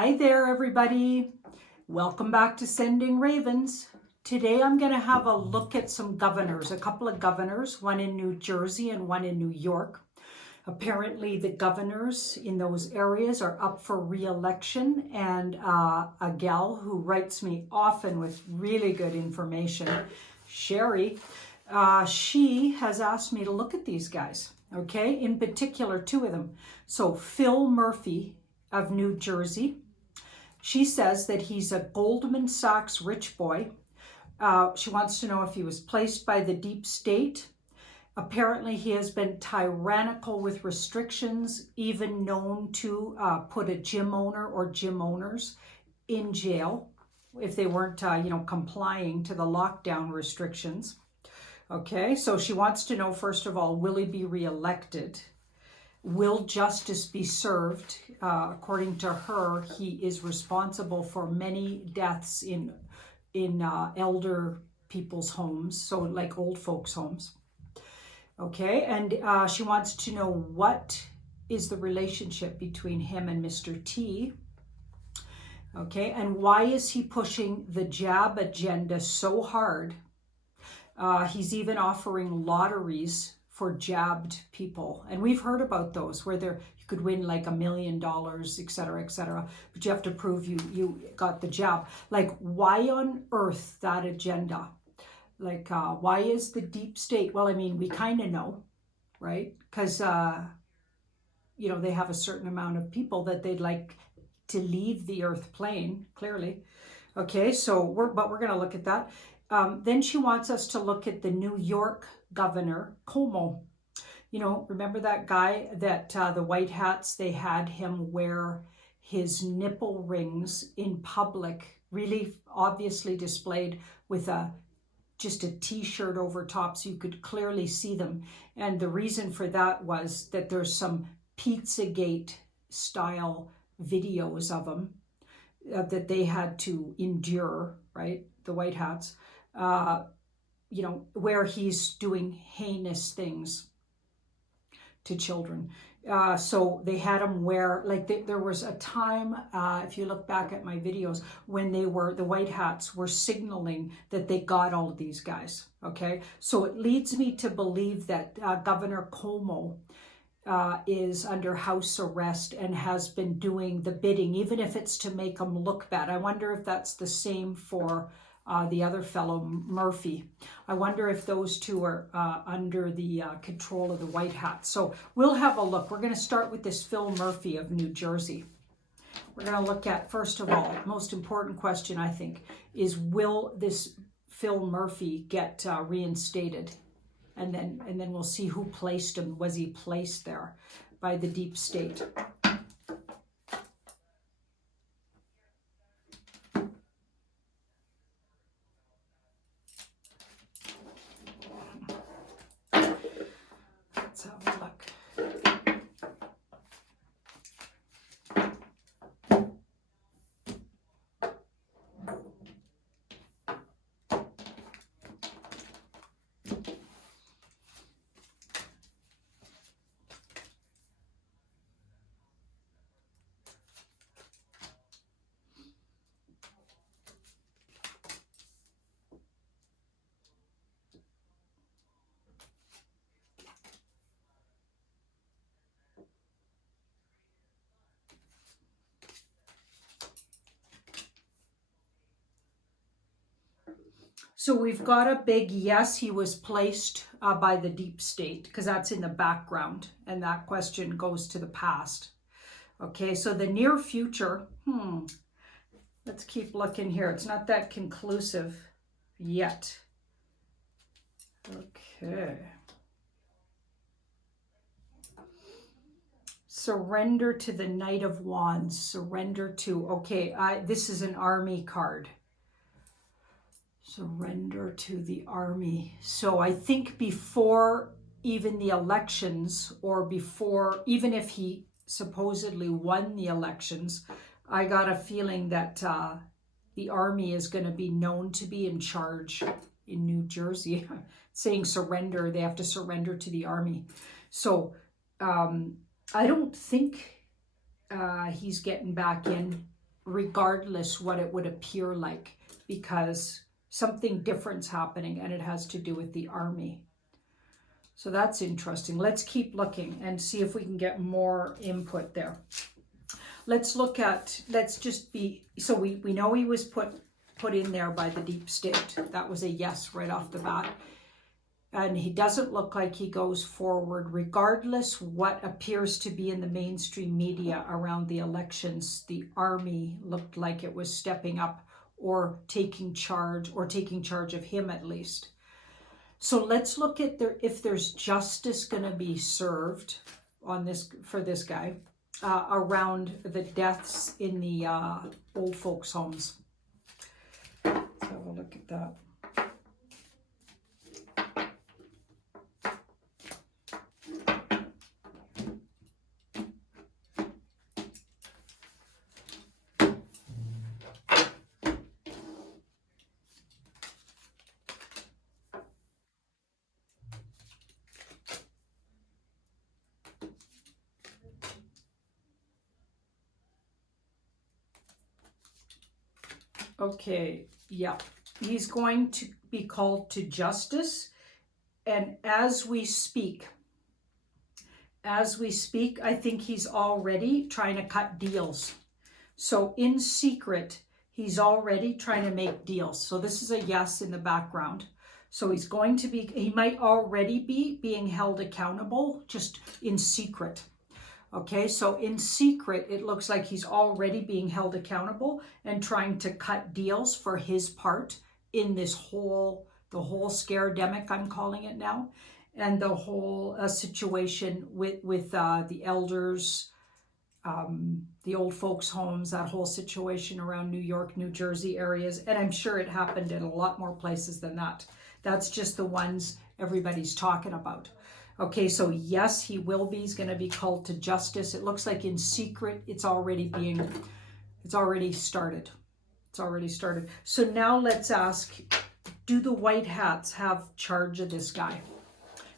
Hi there, everybody. Welcome back to Sending Ravens. Today I'm going to have a look at some governors, a couple of governors, one in New Jersey and one in New York. Apparently the governors in those areas are up for re-election, and a gal who writes me often with really good information, Sherry, she has asked me to look at these guys, okay? In particular, two of them. So Phil Murphy of New Jersey. She says that he's a Goldman Sachs rich boy. She wants to know if he was placed by the deep state. Apparently, he has been tyrannical with restrictions, even known to put a gym owner or gym owners in jail if they weren't, complying to the lockdown restrictions. Okay, so she wants to know, first of all, will he be reelected? Will justice be served? According to her, he is responsible for many deaths in elder people's homes, so like old folks' homes. Okay, and she wants to know what is the relationship between him and Mr. T. Okay, and why is he pushing the jab agenda so hard? He's even offering lotteries for jabbed people, and we've heard about those where you could win like $1 million, etc., but you have to prove you got the jab. Like, why on earth that agenda? Like, why is the deep state? Well, I mean, we kind of know, right? Because they have a certain amount of people that they'd like to leave the earth plane, clearly. Okay, so we're going to look at that. Then she wants us to look at the New York governor, Cuomo. Remember that guy that the White Hats, they had him wear his nipple rings in public, really obviously displayed with just a t-shirt over top so you could clearly see them. And the reason for that was that there's some Pizzagate style videos of him that they had to endure, right? The White Hats. Where he's doing heinous things to children. So they had him wear, there was a time, if you look back at my videos, when the White Hats were signaling that they got all of these guys, okay? So it leads me to believe that Governor Cuomo is under house arrest and has been doing the bidding, even if it's to make him look bad. I wonder if that's the same for the other fellow, Murphy. I wonder if those two are under the control of the White Hats. So we'll have a look. We're going to start with this Phil Murphy of New Jersey. We're going to look at, first of all, most important question, I think, is will this Phil Murphy get reinstated? And then we'll see who placed him. Was he placed there by the deep state? Let's have a look. So we've got a big yes, he was placed by the deep state, because that's in the background, and that question goes to the past. Okay, so the near future, let's keep looking here. It's not that conclusive yet. Okay. Surrender to the Knight of Wands. Surrender to, okay, this is an army card. Surrender to the army. So I think before even the elections, or before, even if he supposedly won the elections, I got a feeling that the army is going to be known to be in charge in New Jersey. Saying surrender, they have to surrender to the army. So I don't think he's getting back in regardless what it would appear like, because something different's happening and it has to do with the army. So that's interesting. Let's keep looking and see if we can get more input there. Let's look at, so we know he was put in there by the deep state. That was a yes right off the bat. And he doesn't look like he goes forward, regardless what appears to be in the mainstream media around the elections. The army looked like it was stepping up or taking charge of him at least. So let's look at if there's justice going to be served on this for this guy around the deaths in the old folks' homes. Let's have a look at that. Okay, yeah, he's going to be called to justice. And as we speak, I think he's already trying to cut deals. So in secret, he's already trying to make deals. So this is a yes in the background. So he might already be being held accountable just in secret. Okay, so in secret, it looks like he's already being held accountable and trying to cut deals for his part in this the whole scare-demic, I'm calling it now, and the whole situation with the elders, the old folks' homes, that whole situation around New York, New Jersey areas. And I'm sure it happened in a lot more places than that. That's just the ones everybody's talking about. Okay, so yes, he's going to be called to justice. It looks like in secret, it's already started. It's already started. So now let's ask, do the white hats have charge of this guy?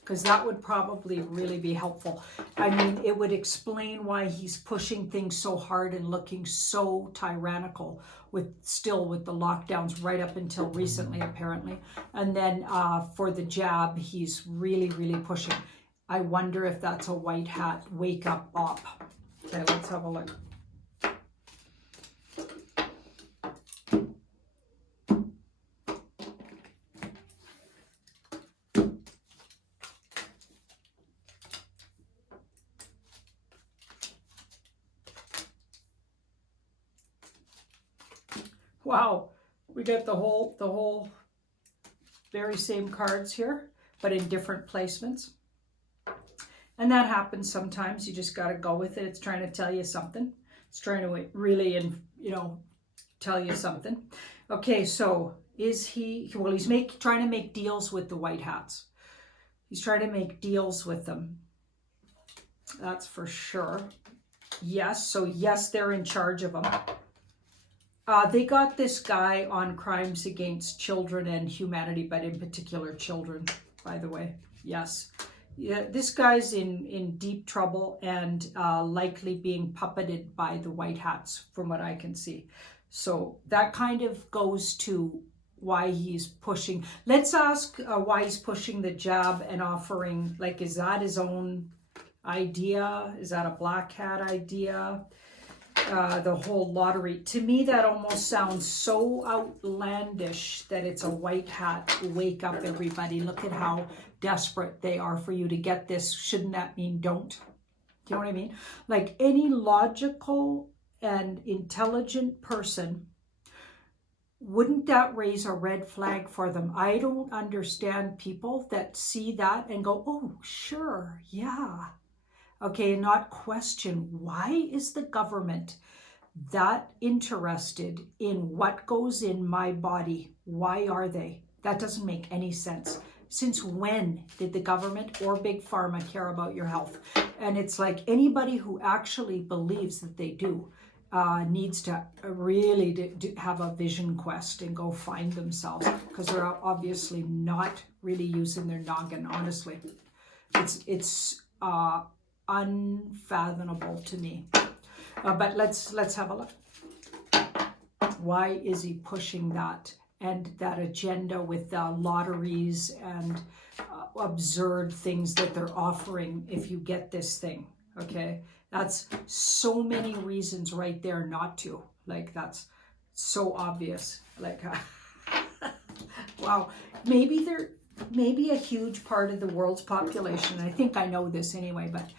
Because that would probably really be helpful. I mean, it would explain why he's pushing things so hard and looking so tyrannical with the lockdowns right up until recently, apparently. And then for the jab, he's really, really pushing. I wonder if that's a white hat wake up op. Okay, let's have a look. Wow, we got the whole very same cards here, but in different placements. And that happens sometimes. You just got to go with it. It's trying to tell you something. It's trying to really, tell you something. Okay, so is he, well, he's trying to make deals with the white hats. He's trying to make deals with them. That's for sure. Yes, so yes, they're in charge of them. They got this guy on crimes against children and humanity, but in particular children, by the way. Yes. Yeah, this guy's in deep trouble and likely being puppeted by the white hats, from what I can see. So that kind of goes to why he's pushing. Let's ask why he's pushing the jab and offering, like, is that his own idea? Is that a black hat idea? The whole lottery. To me, that almost sounds so outlandish that it's a white hat. Wake up, everybody. Look at how desperate they are for you to get this. Shouldn't that mean don't? Do you know what I mean? Like, any logical and intelligent person, wouldn't that raise a red flag for them? I don't understand people that see that and go, oh, sure, yeah. Okay, and not question, why is the government that interested in what goes in my body? Why are they? That doesn't make any sense. Since when did the government or Big Pharma care about your health? And it's like anybody who actually believes that they do needs to really have a vision quest and go find themselves, because they're obviously not really using their noggin, honestly. It's unfathomable to me. But let's have a look. Why is he pushing that and that agenda with lotteries and absurd things that they're offering if you get this thing? Okay, that's so many reasons right there not to. Like, that's so obvious. Like, wow, maybe a huge part of the world's population, I think I know this anyway, but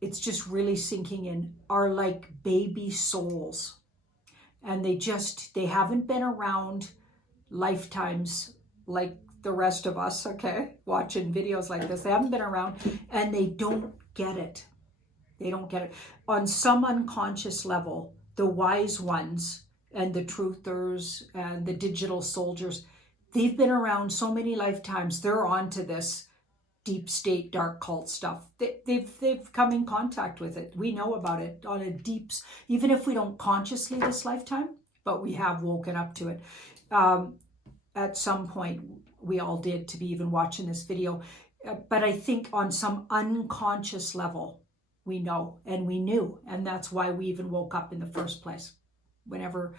it's just really sinking in, are like baby souls. And they haven't been around lifetimes like the rest of us, okay? Watching videos like this. They haven't been around and they don't get it. They don't get it. On some unconscious level, the wise ones and the truthers and the digital soldiers, they've been around so many lifetimes. They're onto this deep state, dark cult stuff. They've come in contact with it. We know about it on a deep, even if we don't consciously this lifetime, but we have woken up to it. At some point, we all did, to be even watching this video. But I think on some unconscious level, we know and we knew, and that's why we even woke up in the first place. Whenever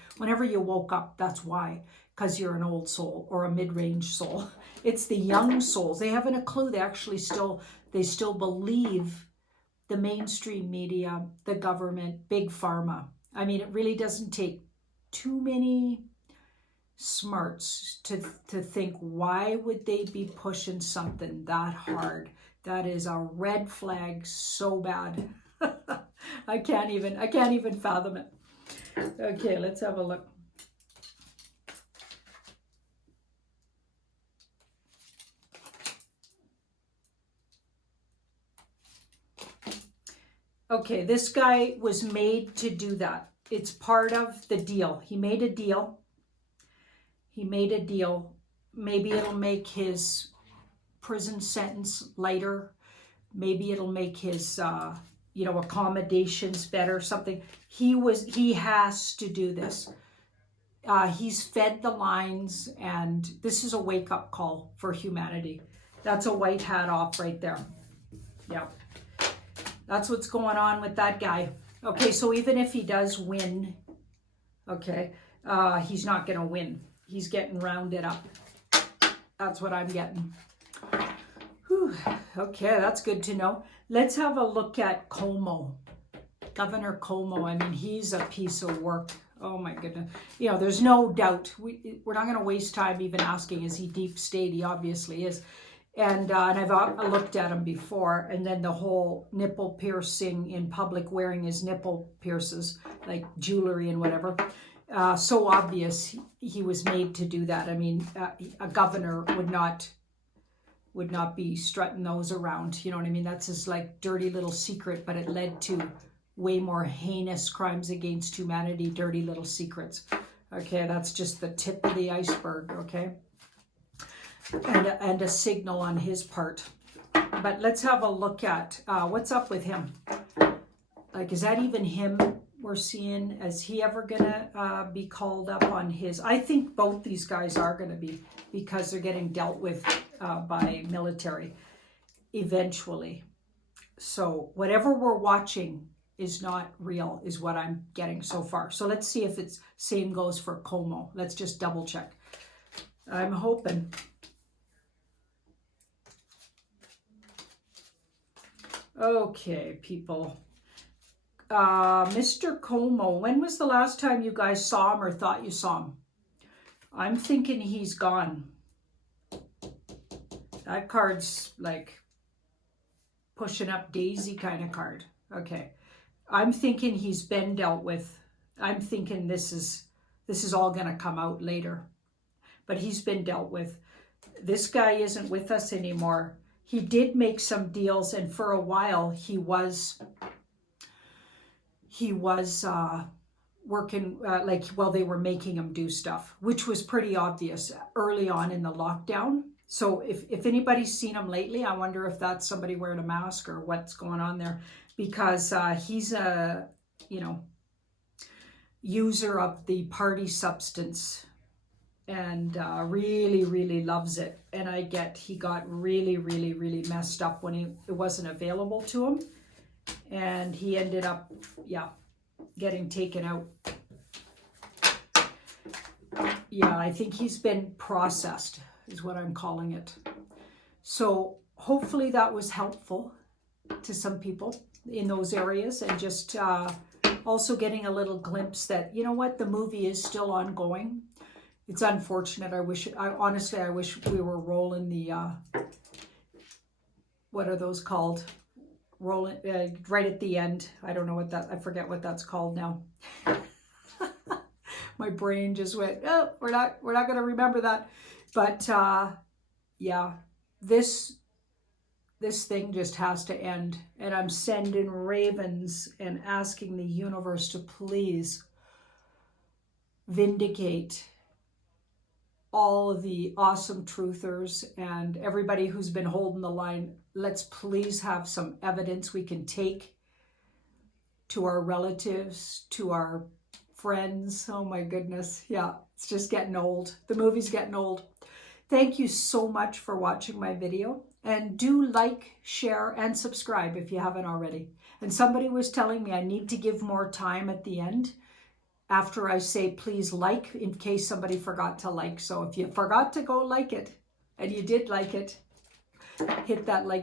you woke up, that's why, because you're an old soul or a mid-range soul. It's the young souls. They haven't a clue. They still believe the mainstream media, the government, big pharma. I mean, it really doesn't take too many smarts to think, why would they be pushing something that hard? That is a red flag so bad. I can't even fathom it. Okay, let's have a look. Okay, this guy was made to do that. It's part of the deal. He made a deal. Maybe it'll make his prison sentence lighter. Maybe it'll make his accommodations better, something. He has to do this. He's fed the lines, and this is a wake-up call for humanity. That's a white hat off right there. Yeah. That's what's going on with that guy. Okay, so even if he does win, okay, he's not going to win. He's getting rounded up. That's what I'm getting. Whew. Okay, that's good to know. Let's have a look at Cuomo. Governor Cuomo. I mean, he's a piece of work. Oh my goodness. You know, there's no doubt. We're not going to waste time even asking, is he deep state? He obviously is. And I've looked at him before, and then the whole nipple piercing in public, wearing his nipple pierces, like jewelry and whatever. So obvious he was made to do that. I mean, a governor would not be strutting those around. You know what I mean? That's his like dirty little secret, but it led to way more heinous crimes against humanity, dirty little secrets. Okay, that's just the tip of the iceberg, okay? And a signal on his part. But let's have a look at what's up with him. Like, is that even him we're seeing? Is he ever gonna be called up on his? I think both these guys are gonna be, because they're getting dealt with by military eventually. So whatever we're watching is not real, is what I'm getting so far. So let's see if it's same goes for Cuomo. Let's just double check. I'm hoping. Okay, people. Mr. Cuomo, when was the last time you guys saw him or thought you saw him? I'm thinking he's gone. That card's like pushing up daisy kind of card. Okay. I'm thinking he's been dealt with. I'm thinking this is all going to come out later. But he's been dealt with. This guy isn't with us anymore. He did make some deals, and for a while he was working they were making him do stuff, which was pretty obvious early on in the lockdown. So if anybody's seen him lately, I wonder if that's somebody wearing a mask or what's going on there, because he's a user of the party substance. And really loves it. And he got really messed up when it wasn't available to him. And he ended up, getting taken out. yeah, I think he's been processed, is what I'm calling it. So hopefully that was helpful to some people in those areas, and just also getting a little glimpse that, you know what, the movie is still ongoing. It's unfortunate. Honestly, I wish we were rolling the, what are those called? Rolling right at the end. I don't know I forget what that's called now. My brain just went, oh, we're not going to remember that. But yeah, this thing just has to end. And I'm sending ravens and asking the universe to please vindicate all of the awesome truthers and everybody who's been holding the line. Let's please have some evidence we can take to our relatives, to our friends. Oh my goodness. Yeah, it's just getting old. The movie's getting old. Thank you so much for watching my video. And do like, share, and subscribe if you haven't already. And somebody was telling me I need to give more time at the end after I say please like, in case somebody forgot to like. So if you forgot to go like it, and you did like it, hit that like